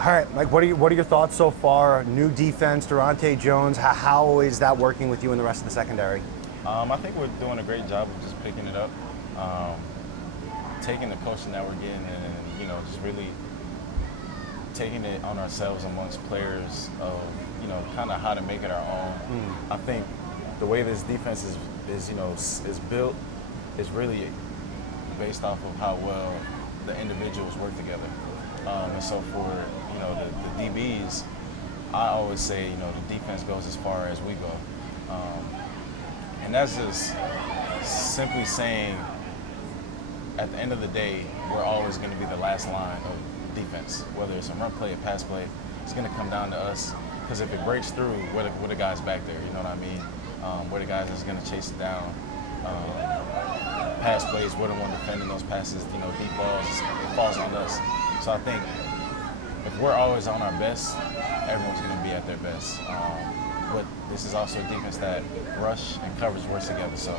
All right, Mike, what are your thoughts so far? New defense, Durante Jones, how is that working with you and the rest of the secondary? I think we're doing a great job of just picking it up, taking the coaching that we're getting and just really taking it on ourselves amongst players of, kind of how to make it our own. I think the way this defense is built is really based off of how well the individuals work together. And so for, the DBs, I always say, the defense goes as far as we go. And that's just simply saying, at the end of the day, we're always going to be the last line of defense. Whether it's a run play, a pass play, it's going to come down to us. Because if it breaks through, we're the guys back there, you know what I mean? We're the guys that's going to chase it down. Pass plays, we're the one defending those passes, deep balls, it falls on us. So I think if we're always on our best, everyone's going to be at their best. But this is also a defense that rush and coverage works together. So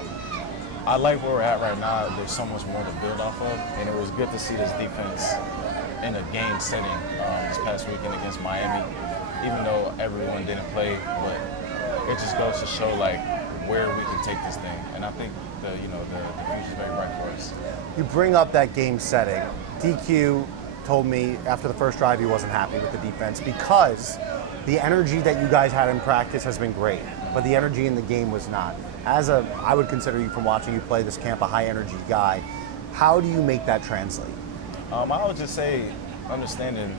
I like where we're at right now. There's so much more to build off of, and it was good to see this defense in a game setting this past weekend against Miami, even though everyone didn't play. But it just goes to show where we can take this thing, and I think the future's very bright for us. You bring up that game setting. DQ told me after the first drive he wasn't happy with the defense because the energy that you guys had in practice has been great, but the energy in the game was not. I would consider you, from watching you play this camp, a high energy guy. How do you make that translate? I would just say, understanding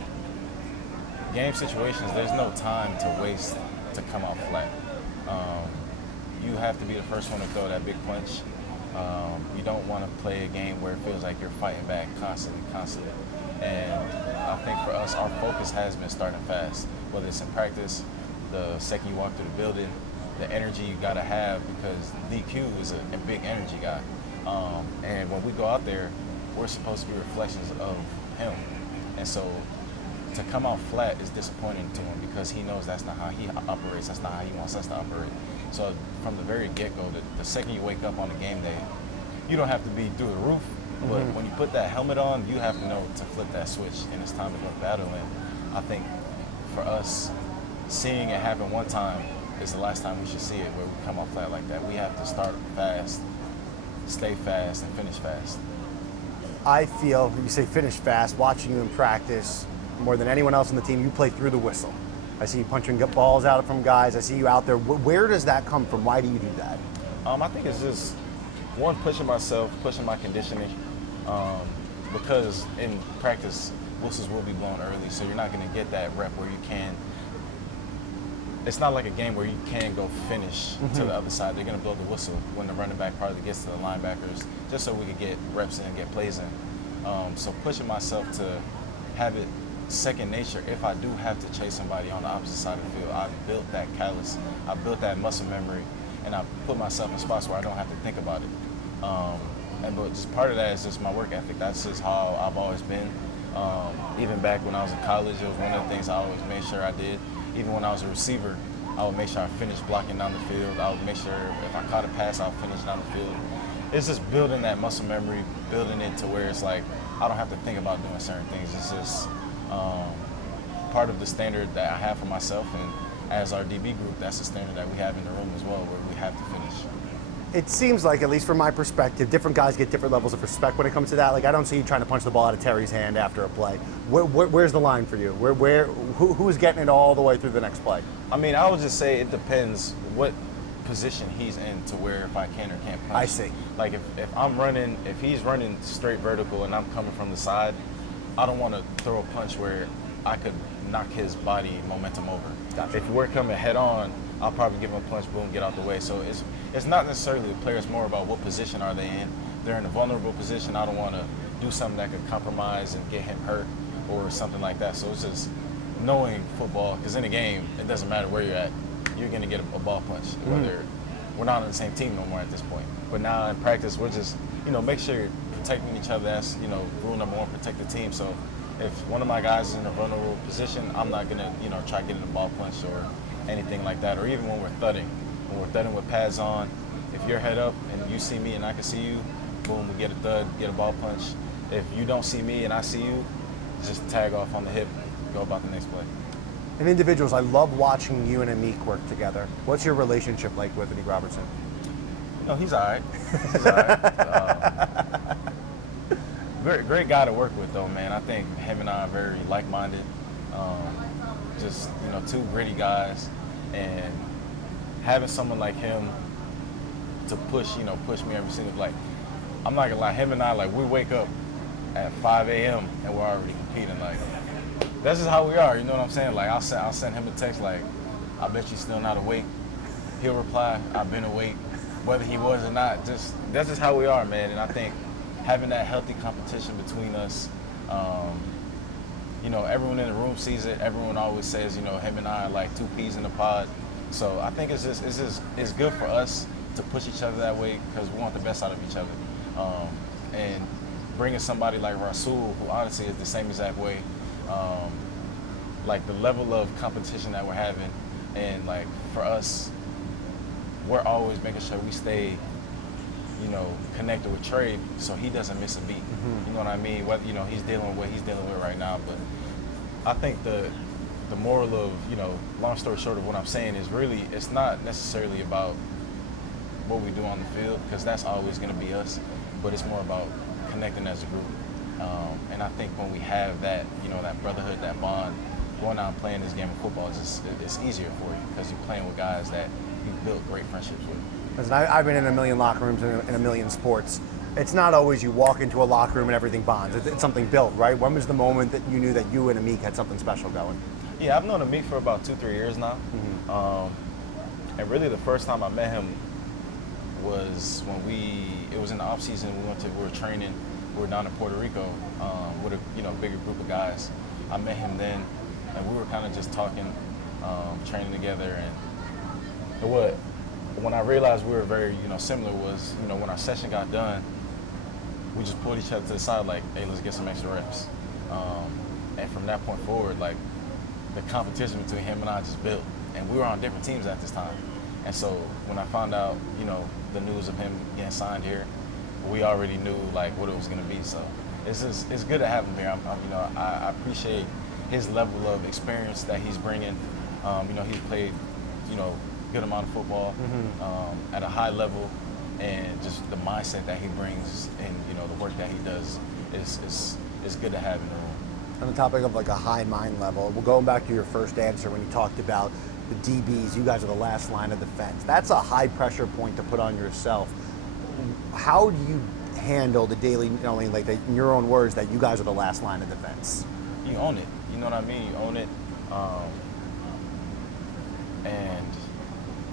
game situations, there's no time to waste to come out flat. You have to be the first one to throw that big punch. You don't want to play a game where it feels like you're fighting back constantly. And I think for us, our focus has been starting fast, whether it's in practice, the second you walk through the building, the energy you got to have, because DQ is a big energy guy. And when we go out there, we're supposed to be reflections of him. And so to come out flat is disappointing to him because he knows that's not how he operates, that's not how he wants us to operate. So from the very get-go, the second you wake up on a game day, you don't have to be through the roof, but when you put that helmet on, you have to know to flip that switch, and it's time to go battle. And I think for us, seeing it happen one time is the last time we should see it, where we come out flat like that. We have to start fast, stay fast, and finish fast. I feel, you say finish fast, watching you in practice, more than anyone else on the team, you play through the whistle. I see you punching balls out from guys. I see you out there. Where does that come from? Why do you do that? I think it's just, one, pushing myself, pushing my conditioning, because in practice, whistles will be blown early, so you're not going to get that rep where you can. It's not like a game where you can go finish to the other side. They're going to blow the whistle when the running back probably gets to the linebackers, just so we can get reps in and get plays in. So pushing myself to have it second nature. If I do have to chase somebody on the opposite side of the field, I've built that callus, I've built that muscle memory, and I put myself in spots where I don't have to think about it. But just part of that is just my work ethic. That's just how I've always been. Even back when I was in college, it was one of the things I always made sure I did. Even when I was a receiver, I would make sure I finished blocking down the field. I would make sure if I caught a pass, I'll finish down the field. It's just building that muscle memory, building it to where it's like I don't have to think about doing certain things. It's just part of the standard that I have for myself, and as our DB group, that's the standard that we have in the room as well, where we have to finish. It seems like, at least from my perspective, different guys get different levels of respect when it comes to that. Like, I don't see you trying to punch the ball out of Terry's hand after a play. Where's the line for you? Who's getting it all the way through the next play? I mean, I would just say it depends what position he's in to where if I can or can't punch. I see. Like if he's running straight vertical and I'm coming from the side, I don't want to throw a punch where I could knock his body momentum over. Gotcha. If we're coming head on, I'll probably give him a punch, boom, get out the way. So it's not necessarily the player, it's more about what position are they in. They're in a vulnerable position. I don't want to do something that could compromise and get him hurt or something like that. So it's just knowing football, because in a game, it doesn't matter where you're at. You're going to get a ball punch, whether we're not on the same team no more at this point. But now in practice, we're just, make sure you're protecting each other. That's, rule number one, protect the team. So if one of my guys is in a vulnerable position, I'm not going to, try getting a ball punch or anything like that. Or even when we're thudding. When we're thudding with pads on, if you're head up and you see me and I can see you, boom, we get a thud, get a ball punch. If you don't see me and I see you, just tag off on the hip, go about the next play. And individuals, I love watching you and Amik work together. What's your relationship like with Amik Robertson? He's all right. He's all right. Great guy to work with, though, man. I think him and I are very like-minded. Just, two gritty guys. And having someone like him to push me every single, like, I'm not gonna lie, him and I, like, we wake up at 5 a.m. and we're already competing. Like, that's just how we are, you know what I'm saying? Like, I'll send him a text like, I bet you still not awake. He'll reply, I've been awake, whether he was or not. That's just how we are, man. And I think having that healthy competition between us, everyone in the room sees it. Everyone always says, him and I are like two peas in a pod. So I think it's good for us to push each other that way because we want the best out of each other. And bringing somebody like Rasul, who honestly is the same exact way, like the level of competition that we're having, and like for us, we're always making sure we stay, connected with Trey so he doesn't miss a beat. Mm-hmm. You know what I mean? Whether he's dealing with what he's dealing with right now, but I think the moral of long story short of what I'm saying is really it's not necessarily about what we do on the field because that's always going to be us, but it's more about connecting as a group. And I think when we have that, that brotherhood, that bond, going out and playing this game of football it's easier for you because you're playing with guys that you've built great friendships with. Listen, I've been in a million locker rooms in a million sports. It's not always you walk into a locker room and everything bonds. It's something built, right? When was the moment that you knew that you and Amik had something special going? Yeah, I've known Amik for about 2-3 years now. Mm-hmm. And really the first time I met him was when it was in the off season. We were training. We were down in Puerto Rico with a bigger group of guys. I met him then, and we were kind of just talking, training together. And when I realized we were very similar was when our session got done, we just pulled each other to the side like, hey, let's get some extra reps. And from that point forward, like the competition between him and I just built, and we were on different teams at this time. And so when I found out, the news of him getting signed here, we already knew like what it was going to be. So it's good to have him here. I appreciate his level of experience that he's bringing. He's played, good amount of football at a high level, and just the mindset that he brings and the work that he does is good to have in the room. On the topic of like a high mind level, we're going back to your first answer when you talked about the DBs. You guys are the last line of defense. That's a high pressure point to put on yourself. How do you handle the daily, like in your own words, that you guys are the last line of defense? You own it. You know what I mean? You own it. And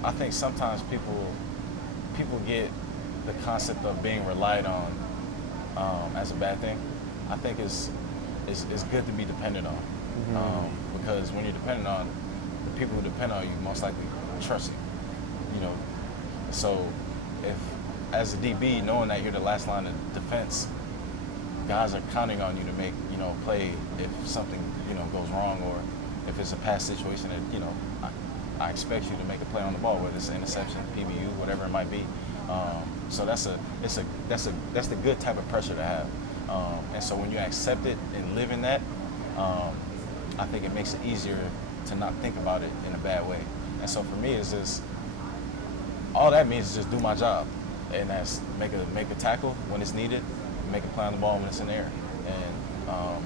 I think sometimes people get the concept of being relied on as a bad thing. I think it's good to be dependent on, because when you're dependent on the people who depend on you, most likely trust you. So if as a DB, knowing that you're the last line of defense, guys are counting on you to make play if something goes wrong, or if it's a pass situation that I expect you to make a play on the ball, whether it's an interception, PBU, whatever it might be. So that's the good type of pressure to have. And so when you accept it and live in that, I think it makes it easier to not think about it in a bad way. And so for me, it's just all that means is just do my job, and that's make a tackle when it's needed, make a play on the ball when it's in the air, and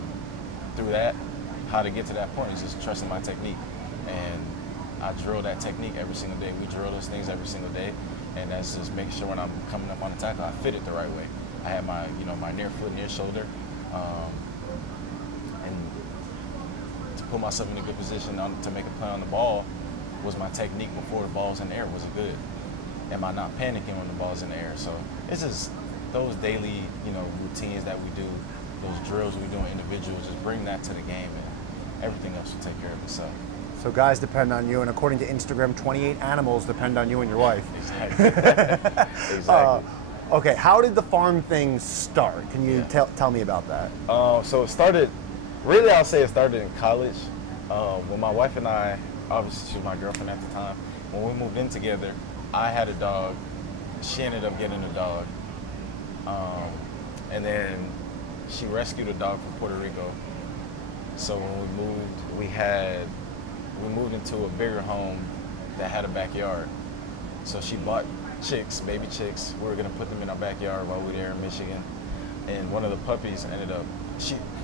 through that, how to get to that point is just trusting my technique. And I drill that technique every single day. We drill those things every single day, and that's just making sure when I'm coming up on the tackle, I fit it the right way. I have my my near foot, near shoulder, and to put myself in a good position to make a play on the ball was my technique before the ball's in the air. Was it good? Am I not panicking when the ball's in the air? So it's just those daily routines that we do, those drills we do in individuals, just bring that to the game, and everything else will take care of itself. So guys depend on you, and according to Instagram, 28 animals depend on you and your wife. Exactly. Exactly. Okay, how did the farm thing start? Can you tell me about that? So it started, really I'll say it started in college. When my wife and I, obviously she was my girlfriend at the time, when we moved in together, I had a dog. She ended up getting a dog. And then she rescued a dog from Puerto Rico. So when we moved, we moved into a bigger home that had a backyard. So she bought chicks, baby chicks. We were gonna put them in our backyard while we were there in Michigan. And one of the puppies ended up,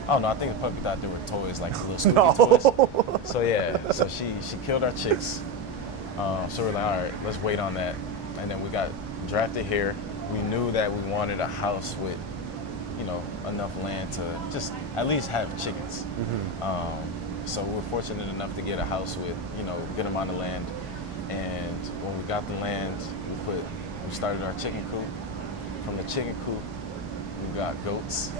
I don't know, I think the puppy thought they were toys, like little squeaky toys. So yeah, so she killed our chicks. So we're like, all right, let's wait on that. And then we got drafted here. We knew that we wanted a house with, you know, enough land to just at least have chickens. So we were fortunate enough to get a house with, you know, a good amount of land. And when we got the land, we started our chicken coop. From the chicken coop, we got goats.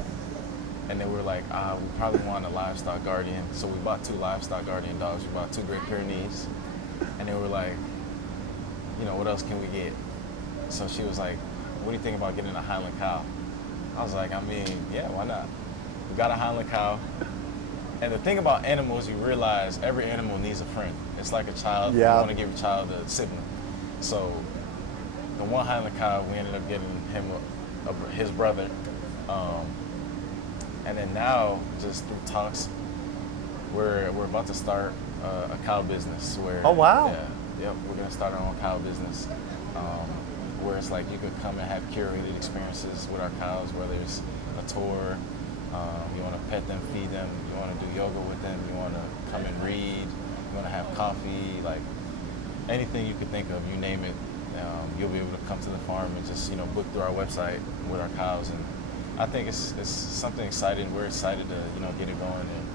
And then we were like, we probably want a livestock guardian. So we bought 2 livestock guardian dogs. We bought 2 Great Pyrenees. And they were like, you know, what else can we get? So she was like, what do you think about getting a Highland cow? I was like, I mean, yeah, why not? We got a Highland cow. And the thing about animals, you realize every animal needs a friend. It's like a child. Yeah. You want to give your child a sibling. So the one Highland cow, we ended up getting him his brother. And then now, just through talks, we're about to start a cow business. Where, oh, wow. Yeah, yep, we're going to start our own cow business. Where it's like you could come and have curated experiences with our cows, whether it's a tour, you want to pet them, feed them, you want to do yoga with them, you want to come and read, you want to have coffee, like anything you could think of, you name it, you'll be able to come to the farm and just, you know, book through our website with our cows. And I think it's something exciting. We're excited to, you know, get it going. And,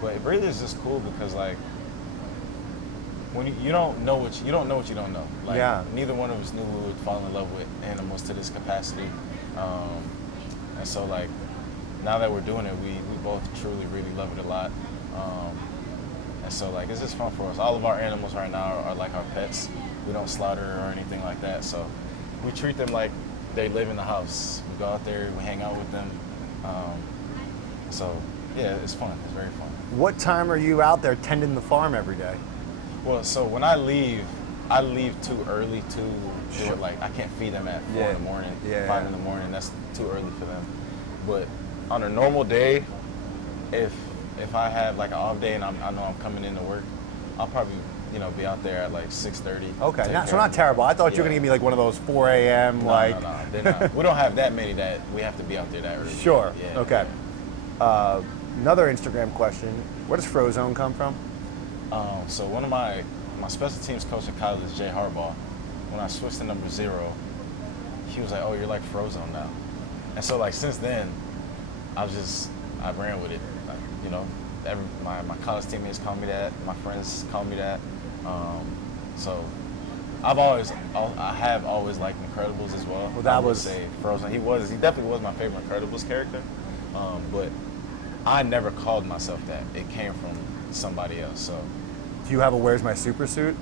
but it really is just cool because, like, when you don't know what you don't know. Like, neither one of us knew we would fall in love with animals to this capacity. And so, like, now that we're doing it, we both truly really love it a lot. And so, like, it's just fun for us. All of our animals right now are like our pets. We don't slaughter or anything like that. So we treat them like they live in the house. We go out there, we hang out with them. So yeah, it's fun. It's very fun. What time are you out there tending the farm every day? Well, so when I leave too early to do it. Like, I can't feed them at 4 in the morning, 5 in the morning. That's too early for them. But on a normal day, if I have like an off day and I know I'm coming into work, I'll probably, you know, be out there at like 6:30. Okay, so not terrible. I thought you were gonna give me like one of those 4 a.m. No, like. no, they're not. We don't have that many that we have to be out there that early. Sure. Yeah, okay. Another Instagram question: where does Frozone come from? So one of my special teams coach in college, Jay Harbaugh, when I switched to number 0, he was like, "Oh, you're like Frozone now." And so, like, since then, I ran with it. You know, my college teammates call me that. My friends call me that. So I have always liked Incredibles as well. Well, that I would was say Frozone. He definitely was my favorite Incredibles character. But I never called myself that. It came from somebody else. So, do you have a "Where's My Super Suit"?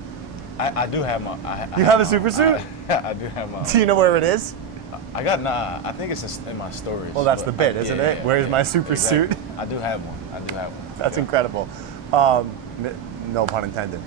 I do have my. You have a super suit? I do have my. Do you know where it is? I think it's in my stories. Well, that's the bit, isn't it? Where's my super suit? I do have one. That's incredible. No pun intended.